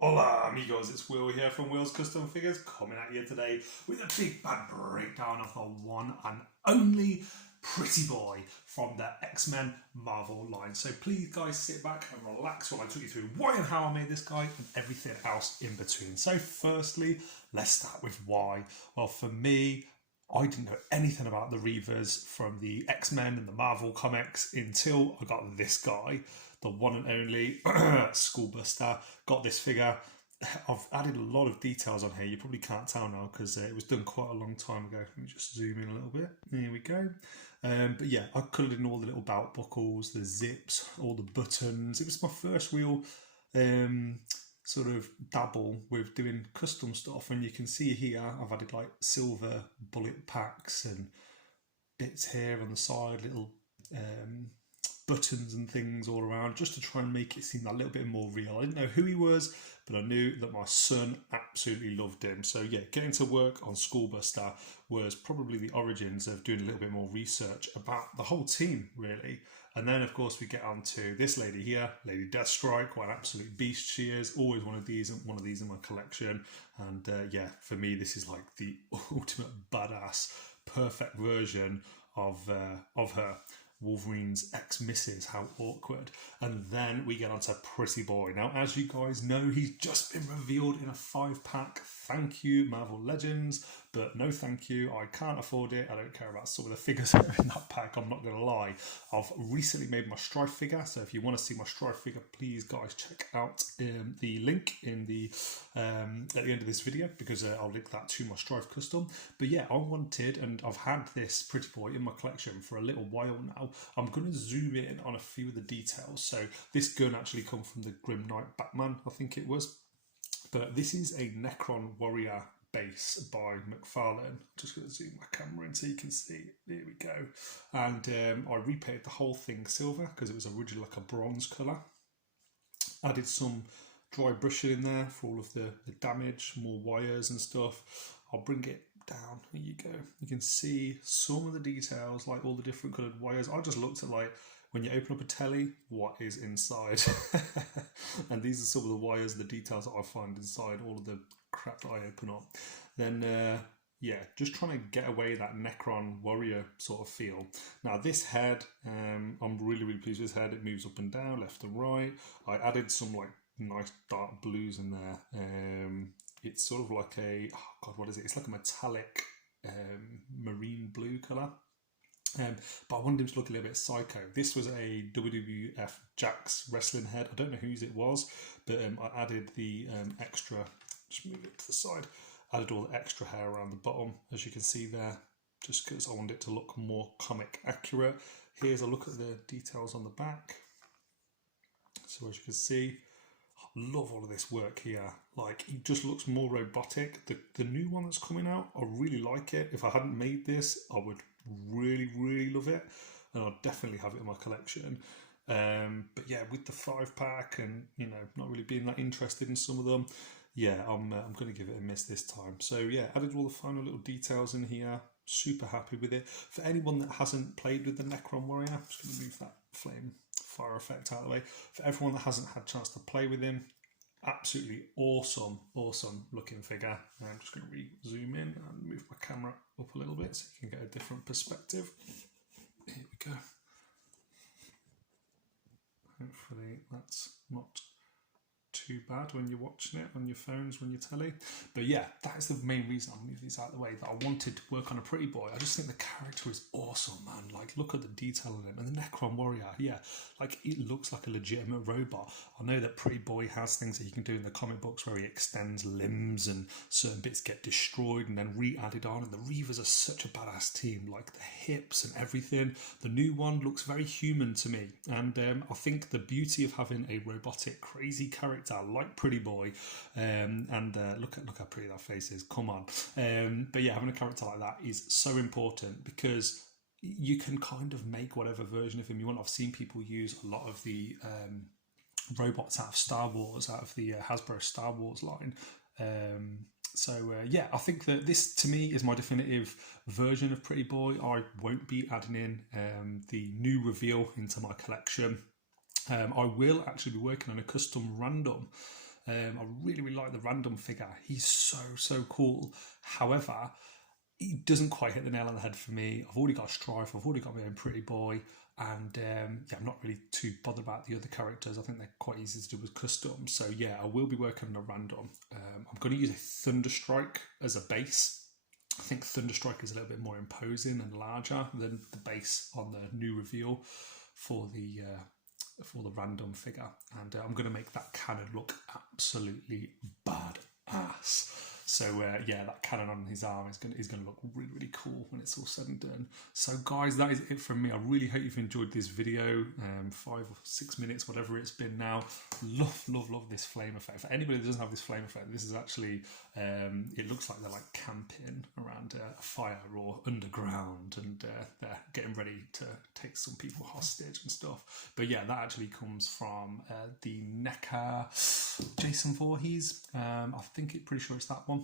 Hola amigos, it's Will here from Will's Custom Figures, coming at you today with a big bad breakdown of the one and only Pretty Boy from the X-Men Marvel line. So please guys sit back and relax while I talk you through why and how I made this guy and everything else in between. So firstly, let's start with why. Well, for me, I didn't know anything about the Reavers from the X-Men and the Marvel comics until I got this guy, the one and only Skullbuster. Got this figure. I've added a lot of details on here. You probably can't tell now because it was done quite a long time ago. Let me just zoom in a little bit. There we go. But yeah, I coloured in all the little belt buckles, the zips, all the buttons. It was my first real sort of dabble with doing custom stuff, and you can see here I've added like silver bullet packs and bits here on the side, little buttons and things all around, just to try and make it seem a little bit more real. I didn't know who he was, but I knew that my son absolutely loved him. So yeah, getting to work on Skullbuster was probably the origins of doing a little bit more research about the whole team, really. And then, of course, we get on to this lady here, Lady Deathstrike. What an absolute beast she is. Always one of these in my collection. And yeah, for me, this is like the ultimate badass, perfect version of her. Wolverine's ex-missus, how awkward. And then we get on to Pretty Boy. Now, as you guys know, he's just been revealed in a 5-pack. Thank you, Marvel Legends, but no thank you. I can't afford it. I don't care about some of the figures that are in that pack, I'm not going to lie. I've recently made my stryfe figure, so if you want to see my stryfe figure, please, guys, check out the link in the at the end of this video, because I'll link that to my stryfe custom. But yeah, I wanted, and I've had this Pretty Boy in my collection for a little while now. I'm going to zoom in on a few of the details. So this gun actually comes from the Grim Knight Batman, I think it was. But this is a Necron Warrior base by McFarlane. Just going to zoom my camera in so you can see. There we go. And I repainted the whole thing silver because it was originally like a bronze colour. Added some dry brushing in there for all of the damage, more wires and stuff. I'll bring it down. Here you go. You can see some of the details, like all the different coloured wires. I just looked at, like, when you open up a telly, what is inside? And these are some of the wires, the details that I find inside all of the crap that I open up. Then yeah, just trying to get away that Necron Warrior sort of feel. Now this head, I'm really pleased with this head. It moves up and down, left and right. I added some like nice dark blues in there. It's sort of like a, oh god, what is it? It's like a metallic marine blue colour. But I wanted him to look a little bit psycho. This was a WWF Jax wrestling head. I don't know whose it was, but I added the extra, just move it to the side, added all the extra hair around the bottom, as you can see there, just because I wanted it to look more comic accurate. Here's a look at the details on the back. So as you can see, I love all of this work here. Like, it just looks more robotic. The new one that's coming out, I really like it. If I hadn't made this, I would really love it, and I'll definitely have it in my collection. But yeah, with the 5-pack and, you know, not really being that interested in some of them, yeah, I'm going to give it a miss this time. So yeah, added all the final little details in here. Super happy with it. For anyone that hasn't played with the Necron Warrior, I'm just going to move that flame fire effect out of the way. For everyone that hasn't had a chance to play with him, absolutely awesome looking figure. I'm just going to zoom in and move my camera up a little bit so you can get a different perspective. Here we go. Hopefully that's not too bad when you're watching it on your phones, when you're telly. But yeah, that is the main reason I moved these out of the way, that I wanted to work on a Pretty Boy. I just think the character is awesome, man. Like, look at the detail of him. And the Necron Warrior, yeah, like, it looks like a legitimate robot. I know that Pretty Boy has things that he can do in the comic books where he extends limbs and certain bits get destroyed and then re-added on, and the Reavers are such a badass team, like the hips and everything. The new one looks very human to me, and I think the beauty of having a robotic crazy character like Pretty Boy, and look how pretty that face is, come on. But yeah, having a character like that is so important, because you can kind of make whatever version of him you want. I've seen people use a lot of the robots out of Star Wars, out of the Hasbro Star Wars line. So yeah, I think that this to me is my definitive version of Pretty Boy. I won't be adding in the new reveal into my collection. I will actually be working on a custom random I really, really like the random figure. He's so cool. However, he doesn't quite hit the nail on the head for me. I've already got a stryfe, I've already got my own pretty boy, and yeah, I'm not really too bothered about the other characters. I think they're quite easy to do with custom. So yeah, I will be working on a random. I'm going to use a Thunderstrike as a base. I think Thunderstrike is a little bit more imposing and larger than the base on the new reveal for the random figure, and I'm going to make that cannon look absolutely badass. So yeah, that cannon on his arm is going to look really, really cool when it's all said and done. So guys, that is it from me. I really hope you've enjoyed this video. 5 or 6 minutes, whatever it's been now. Love this flame effect. For anybody that doesn't have this flame effect, this is actually, it looks like they're like camping around a fire or underground, and they're getting ready to take some people hostage and stuff. But yeah, that actually comes from the NECA Jason Voorhees. I think pretty sure it's that one.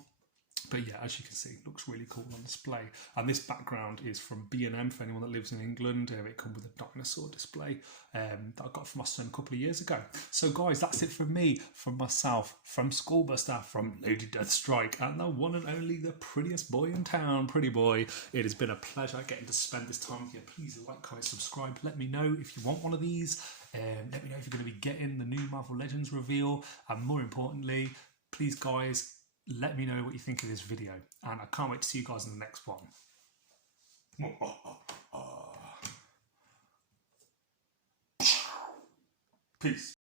But yeah, as you can see, it looks really cool on display. And this background is from B&M for anyone that lives in England. It comes with a dinosaur display that I got for my son a couple of years ago. So guys, that's it from me, from myself, from Skullbuster, from Lady Deathstrike, and the one and only, the prettiest boy in town, Pretty Boy. It has been a pleasure getting to spend this time with you. Please like, comment, subscribe. Let me know if you want one of these. Let me know if you're going to be getting the new Marvel Legends reveal. And more importantly, please guys, let me know what you think of this video, and I can't wait to see you guys in the next one. Peace.